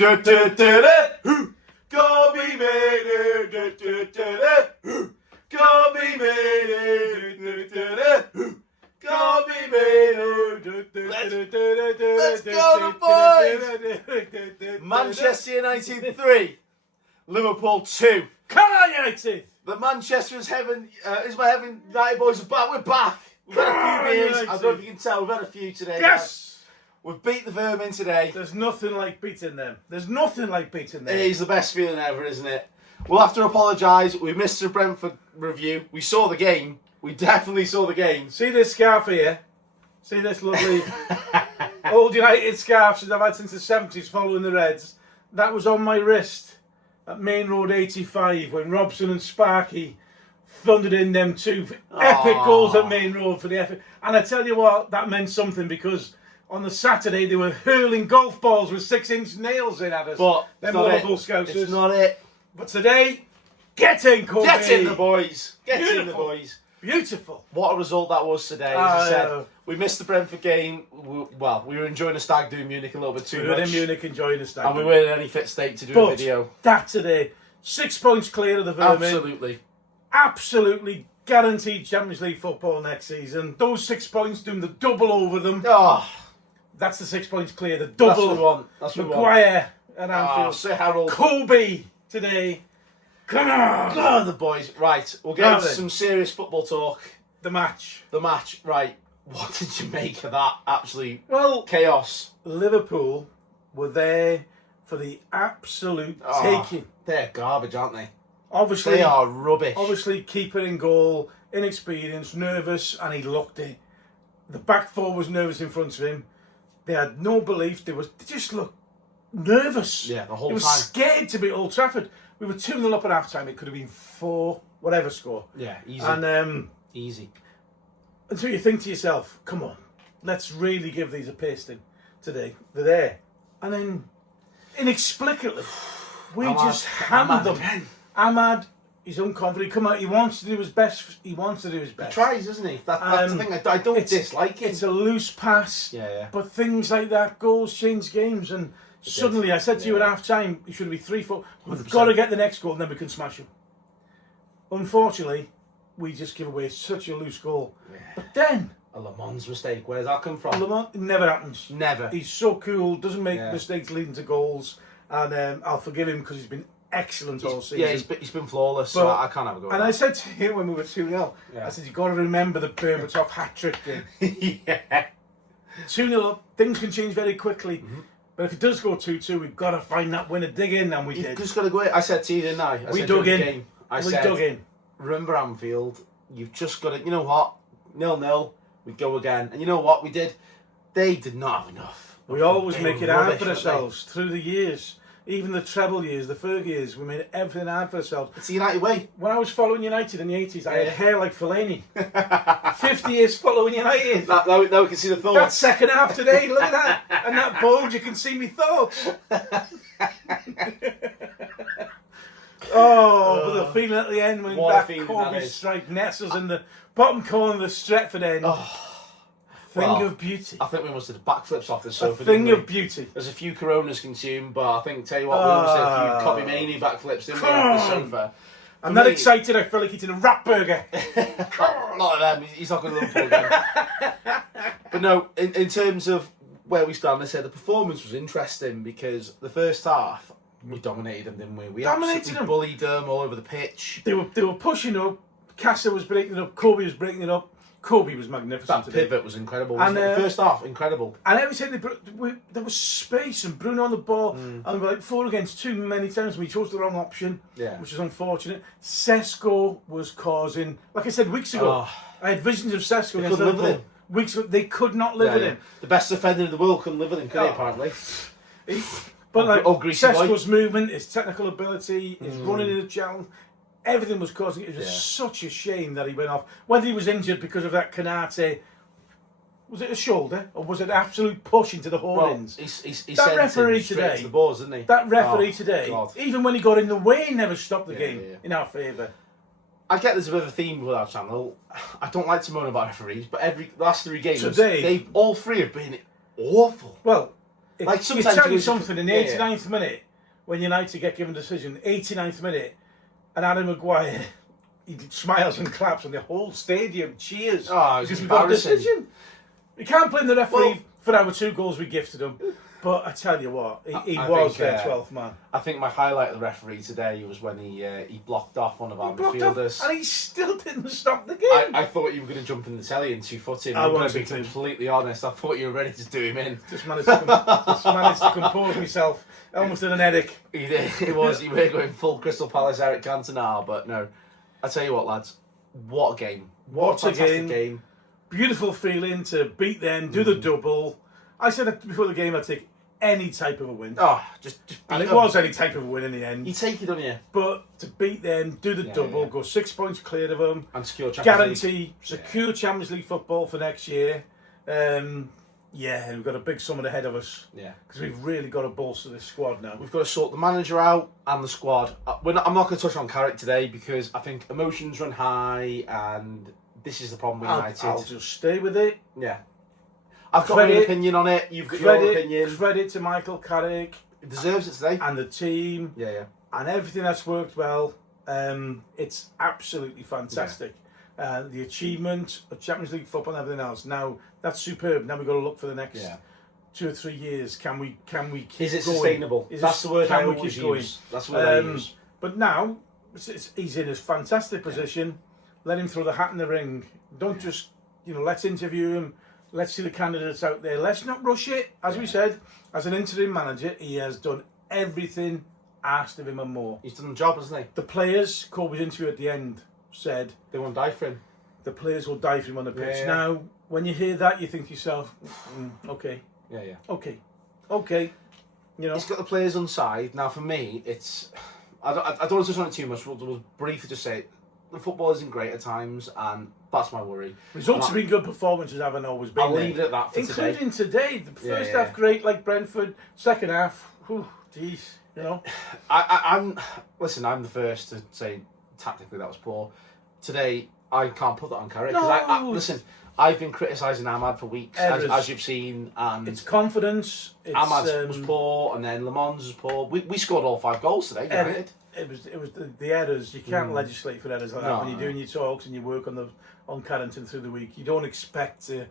Kobbie made it. Kobbie made it. Kobbie made it. Let's go, the boys! Manchester United 3, Liverpool 2. Come on, United! The Manchester is my heaven. United boys are back. We're back. We've had a few beers. I don't know if you can tell. We've had a few today. Yes! Guys. We've beat the vermin today. There's nothing like beating them. There's nothing like beating them. It is the best feeling ever, isn't it? We'll have to apologise. We missed the Brentford review. We saw the game. We definitely saw the game. See this scarf here? See this lovely old United scarf that I've had since the 70s following the Reds? That was on my wrist at Main Road 85 when Robson and Sparky thundered in them two epic goals at Main Road for the epic. And I tell you what, that meant something because on the Saturday they were hurling golf balls with 6-inch nails in at us. But them Liverpool Scousers. It's not it. But today, get in, Kobbie. Get in the boys. Get in the boys. Beautiful. What a result that was today. As I said, we missed the Brentford game. We were enjoying the stag do in Munich a little bit too much. We were in Munich enjoying the stag and we weren't in any fit state to do a video. That today, 6 points clear of the vermin. Absolutely guaranteed Champions League football next season. Those 6 points doing the double over them. Oh, that's the 6 points clear. The double. That's what we want. That's what we want. Maguire and Anfield. Sir Harold. Kobbie today. Come on. Oh, the boys. Right, we'll get into some serious football talk. The match. Right. What did you make of that? Absolute chaos. Liverpool were there for the absolute taking. They're garbage, aren't they? Obviously, they are rubbish. Obviously, keeper in goal, inexperienced, nervous, and he looked it. The back four was nervous in front of him. They had no belief. They just looked nervous. Yeah, the whole time. They were scared to be at Old Trafford. We were 2-0 up at half time. It could have been 4, whatever score. Yeah, easy. And easy. And so you think to yourself, come on, let's really give these a pasting today. They're there. And then, inexplicably, we just hammered them. Ahmad, he's unconfident. Come out, he wants to do his best. He tries, doesn't he? That's the thing. I don't dislike him. It's a loose pass. Yeah. But things like that, goals change games. And suddenly, I said to you at half time, it should be 3-4. We've got to get the next goal and then we can smash him. Unfortunately, we just give away such a loose goal. Yeah. But then... a Le Mans mistake. Where does that come from? Le Mans, it never happens. Never. He's so cool, doesn't make mistakes leading to goals. And I'll forgive him because he's been excellent all season. Yeah, he's been flawless, so I can't have a go. And I said to him when we were 2-0, I said, you've got to remember the Berbatov hat-trick game. Yeah. 2-0 up, things can change very quickly. Mm-hmm. But if it does go 2-2, we've got to find that winner, dig in, and we did. You've just got to go in. I said to you, didn't I? We dug in. We dug in. Remember Anfield, you've just got to, you know what, 0-0, we go again. And you know what we did? They did not have enough. We always make it hard for ourselves through the years. Even the treble years, the Ferg years, we made everything hard for ourselves. It's the United way. When I was following United in the 80s, I had hair like Fellaini. 50 years following United. Now we can see the thoughts. That second half today, look at that. And that bulge, you can see me thoughts. But the feeling at the end when that Kobbie strike nestles in the bottom corner of the Stretford end. Thing of beauty. I think we must have backflips off the sofa. A thing of beauty. There's a few Coronas consumed, but I think, tell you what, we must have a few Kobbie Mania backflips, didn't we, off the sofa. I'm not excited, I feel like eating a rat burger. Not them, he's not going to Liverpool again. But no, in terms of where we stand, I said the performance was interesting because the first half, we dominated them, didn't we? We absolutely bullied them all over the pitch. They were pushing up, Casa was breaking it up, Kobbie was breaking it up. Kobbie was magnificent. That pivot was incredible, wasn't it? The first half, incredible. And every time there was space and Bruno on the ball, and we were like 4 against 2 many times. We chose the wrong option, which is unfortunate. Sesko was causing, like I said weeks ago, I had visions of Sesko against Liverpool. Weeks ago, they could not live with him. The best defender in the world couldn't live with him, could he, apparently? But like Sesko's movement, his technical ability, his running in the challenge, everything was causing it. It was such a shame that he went off. Whether he was injured because of that Canate, was it a shoulder or was it an absolute push into the horns? That referee today, to the balls, didn't he? That referee today, even when he got in the way, never stopped the game in our favour. I get there's a bit of a theme with our channel. I don't like to moan about referees, but last 3 games, today, all 3 have been awful. Well, Like you sometimes tell you you lose- something in the 89th minute when United get given a decision, 89th minute, and Adam Maguire, he smiles and claps, and the whole stadium cheers Oh, it's because we got a embarrassing. decision. We can't blame the referee Well- for our 2 goals we gifted him, but I tell you what, he I was think, their 12th man. I think my highlight of the referee today was when he blocked off one of our He blocked off, midfielders. and he still didn't stop the game. I thought you were going to jump in the telly and 2-foot him. I I'm going to wanted be to. completely honest. I thought you were ready to do him in. Just managed to compose myself. I almost did an Eric. He did. He was. You were going full Crystal Palace Eric Cantona, but no. I tell you what, lads. What a game! What a fantastic game! Beautiful feeling to beat them, do the double. I said that before the game I'd take any type of a win. Oh, just beat And it them. was any type of a win in the end. You take it, don't you? But to beat them, do the double, yeah. go 6 points clear of them, And secure Champions League. guarantee secure Champions League football for next year. Yeah, we've got a big summer ahead of us Yeah. because we've really got to bolster this squad now. We've got to sort the manager out and the squad. I'm not going to touch on Carrick today because I think emotions run high and this is the problem with United. I'll just stay with it. Yeah. I've got my own opinion on it. You've got your opinion. Credit to Michael Carrick It deserves it today. and the team Yeah. and everything that's worked well. It's absolutely fantastic. The achievement of Champions League football and everything else. Now that's superb. Now we've got to look for the next 2 or 3 years. Can we keep Is it going? sustainable? That's the word I Can we always keep going? use. That's the word I use. But now he's in a fantastic position. Let him throw the hat in the ring. Don't just let's interview him. Let's see the candidates out there. Let's not rush it. As we said, as an interim manager, he has done everything asked of him and more. He's done the job, hasn't he? The players, Kobbie's interview at the end said, They won't die for him. the players will die for him on the pitch. Yeah. Now, when you hear that, you think to yourself, okay. He's got the players on side. Now, for me, it's... I don't want to touch on it too much. We'll briefly just say the football isn't great at times, and that's my worry. Results have been good, performances haven't always been I'll there. leave it at that for today. Including today. The first Yeah. half great, like Brentford. Second half, geez, I'm the first to say tactically that was poor. Today, I can't put that on Carrick. 'Cause No. I've been criticising Ahmad for weeks, as you've seen, and It's confidence. It's, Ahmad was poor, and then Le Mans was poor. We scored all 5 goals today, United. It was the errors. You can't legislate for errors like that when you're No. doing your talks and you work on Carrington through the week. You don't expect to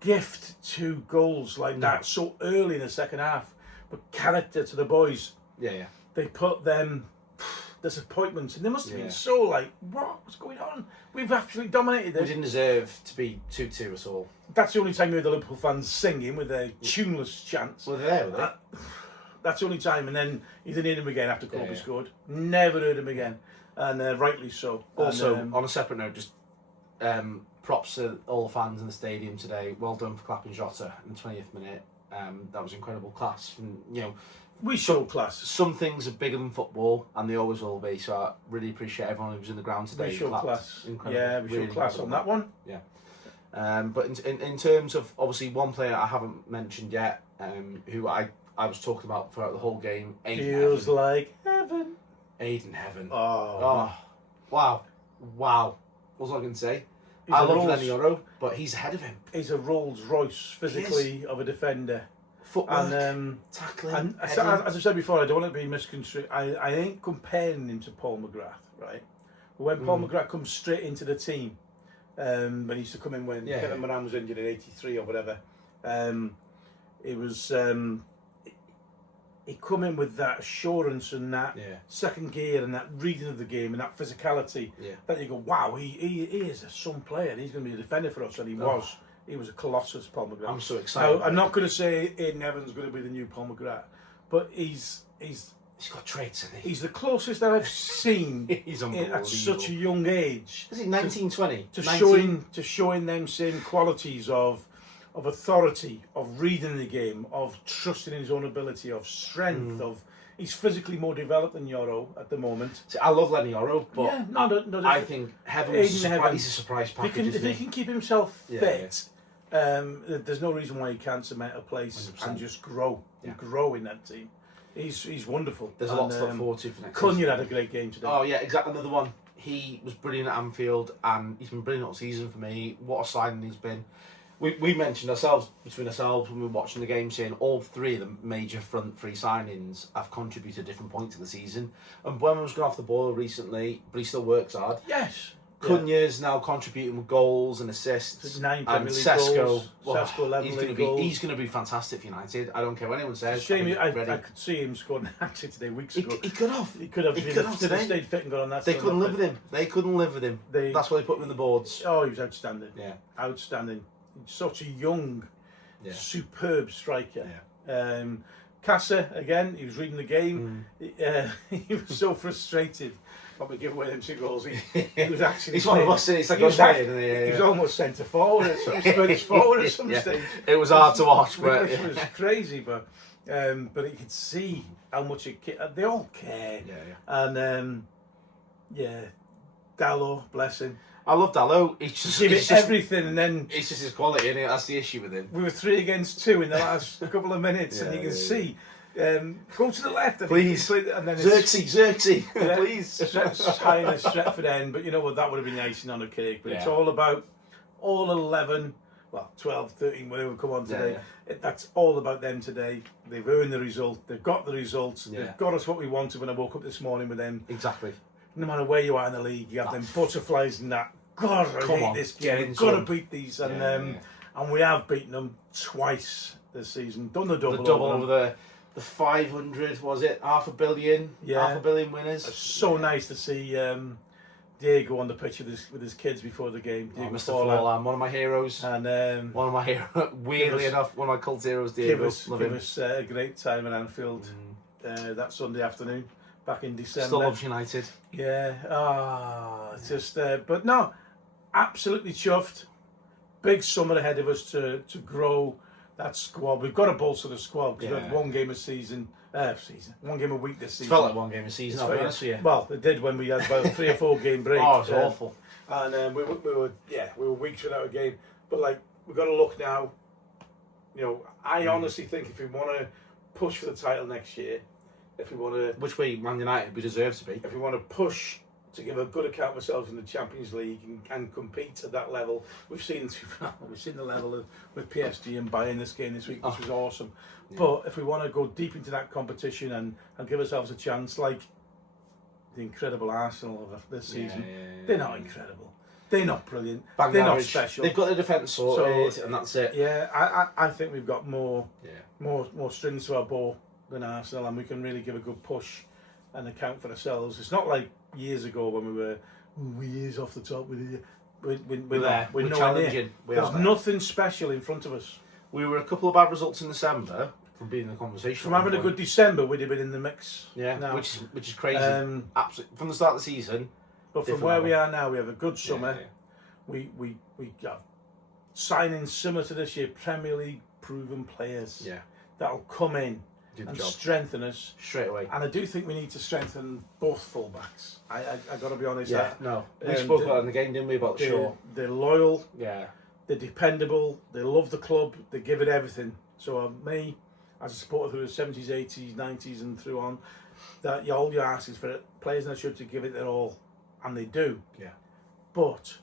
gift 2 goals like that so early in the second half. But character to the boys. Yeah. They put them disappointments, and they must have been so like, what's going on? We've actually dominated We this. didn't deserve to be 2-2 at all. That's the only time you heard the Liverpool fans singing with their tuneless chants. Were they there, were they? That's the only time, and then you didn't hear him again after Kobbie Yeah. scored. Never heard him again, and rightly so. Also, And, on a separate note, just props to all the fans in the stadium today. Well done for clapping Jota in the 20th minute. That was incredible class. And, we showed class. some things are bigger than football, and they always will be. So I really appreciate everyone who was in the ground today. We showed clapped. class. Incredible. Yeah, we Really showed class on that one. But in terms of obviously one player I haven't mentioned yet, who I was talking about throughout the whole game, Feels like heaven. Aiden Heaven. Oh, Wow. What's I can say? He's I a love Rolls- Lenny Oro, but he's ahead of him. he's a Rolls Royce physically of a defender. Footwork, And tackling, And as heading. I said before, I don't want to be misconstrued. I ain't comparing him to Paul McGrath, right? But when Paul McGrath comes straight into the team, when he used to come in when Kevin Moran was injured in '83 or whatever, it was he come in with that assurance and that second gear and that reading of the game and that physicality that you go, wow, he is some player. He's going to be a defender for us, and he was. He was a colossus, Paul McGrath. I'm so excited. Now, I'm not going to say Aiden Evans is going to be the new Paul McGrath, but he's got traits, isn't he? he's the closest that I've seen He's unbelievable. at such a young age. Is he 1920? To showing them same qualities of authority, of reading the game, of trusting in his own ability, of strength, of he's physically more developed than Yoro at the moment. See, I love Lenny Oro, but I think Heaven was he's a surprise package. If he can keep himself fit, there's no reason why he can't cement a place 100%. and just grow and grow in that team. He's wonderful. There's a lot to look forward to for next Cunha season. had a great game today. Oh yeah, exactly. Another one. He was brilliant at Anfield, and he's been brilliant all season for me. What a signing he's been. We mentioned between ourselves when we were watching the game, saying all three of the major front three signings have contributed different points of the season. And Buemo's gone off the boil recently, but he still works hard. Yes. Cunha's now contributing with goals and assists. 9 and Premier League Sesko, goals. Sesko 11 goals. He's going to be fantastic for United. I don't care what anyone says. Shame, I could see him scoring a hat today weeks ago. He could have. He could have stayed fit and got on that. They couldn't live with him. That's why they put him in the boards. Oh, he was outstanding. Yeah. Outstanding. Such a young, Yeah. superb striker. Yeah. Casa, again, he was reading the game. He was so frustrated. Probably give away them 2 goals. He was actually. He's one of us. It's like he was he was almost centre forward at some stage. Forward at some stage. It was hard to watch, but it was crazy. But you could see how much they all care. And Dallo, bless him. I love Dallo. He's just everything, and then it's just his quality, and that's the issue with him. We were 3 against 2 in the last couple of minutes, and you can see. Go to the left, please. And then Xerxes, please. High in the Stretford end, but you know what? That would have been icing on a cake. But it's all about all 11, 12, 13, whatever come on today. That's all about them today. They've earned the result. They've got the results. They've got us what we wanted when I woke up this morning with them. Exactly. No matter where you are in the league, you have them butterflies and that. God, I hate this game. We've got to beat these, and we have beaten them twice this season. Done the double over the 500, was it? $500 million? Yeah. $500 million winners. It's so nice to see Diego on the pitch with his kids before the game. Diego Mr. Forlan, one of my heroes. And one of my heroes. Weirdly enough, one of my cult heroes, Diego. Give us a great time in Anfield that Sunday afternoon back in December. Still loves United. Yeah. It's just, but no, absolutely chuffed. Big summer ahead of us to grow that squad. We've got to bolster the squad because we've had 1 game a season. 1 game a week this season. It felt like 1 game a season, I'll be honest with you. Well, it did when we had about a 3 or 4 game break. Oh, it was awful. And we were weeks without a game. But we've got to look now. You know, I honestly think if we want to push for the title next year, if we want to, which way Man United we deserve to be, if we want to push to give a good account of ourselves in the Champions League and compete at that level, we've seen the level with PSG and Bayern this game this week, which was awesome. Yeah. But if we want to go deep into that competition and give ourselves a chance, like the incredible Arsenal of this season, they're not incredible. They're not brilliant. They're not special. They've got the defence sorted, and that's it. Yeah, I think we've got more strings to our bow than Arsenal, and we can really give a good push and account for ourselves. It's not like years ago when we were years off the top. We're challenging. There's nothing special in front of us. We were a couple of bad results in December from being in the conversation. From having a good December, we'd have been in the mix. Yeah, now. which is crazy. Absolutely, from the start of the season. But from where we are now, we have a good summer. Yeah. We got signings similar to this year, Premier League proven players. Yeah, that'll come in and strengthen us straight away. And I do think we need to strengthen both fullbacks. I got to be honest. Yeah, we spoke about it in the game, didn't we? About Shaw. They're loyal. Yeah. They're dependable. They love the club. They give it everything. So me, as a supporter through the 70s, 80s, 90s, and through on, that all you ask is for players in the shirt to give it their all, and they do. Yeah. But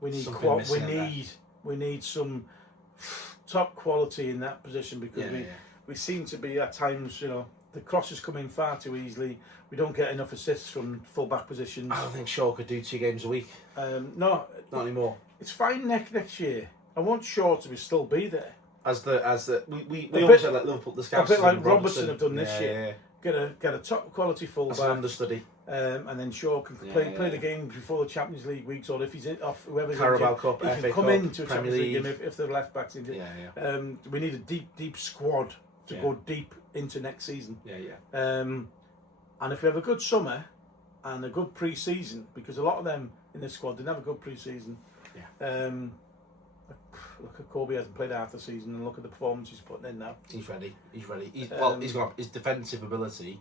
we need we need some top quality in that position because we seem to be at times, the crosses come in far too easily. We don't get enough assists from full-back positions. I don't think Shaw could do 2 games a week. No, not anymore. It's fine next year. I want Shaw to still be there. We always said like Liverpool, the scouts. A bit like Robertson have done this year. Yeah. Get a top quality full-back. That's an understudy. And then Shaw can play the game before the Champions League weeks, or if he's off, whoever's Carabao Cup, he FA can come Cup, into a Premier Champions League. League game if the left back's injured. We need a deep squad to go deep into next season. And if we have a good summer and a good pre-season, because a lot of them in this squad didn't have a good pre-season. Look at Kobbie, hasn't played half the season, and look at the performance he's putting in now. He's ready. He's got his defensive ability.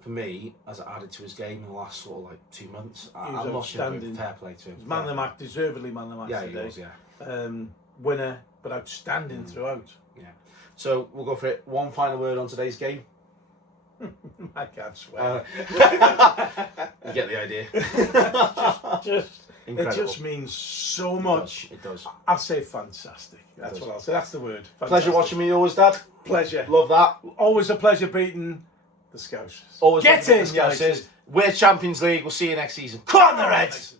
For me, has added to his game in the last sort of 2 months. I'm not sure. Fair play to him. He's man of the match, deservedly man of the match today. He was, winner, but outstanding throughout. Yeah. So we'll go for it. One final word on today's game. I can't swear. You get the idea. Incredible. It just means so much. It does. I'll say fantastic. That's what I'll say. That's the word. Fantastic. Pleasure watching me always, Dad. Pleasure. Love that. Always a pleasure beating the Scousers. Always Get love in, the Scousers. United. We're Champions League. We'll see you next season. Come on, the Reds!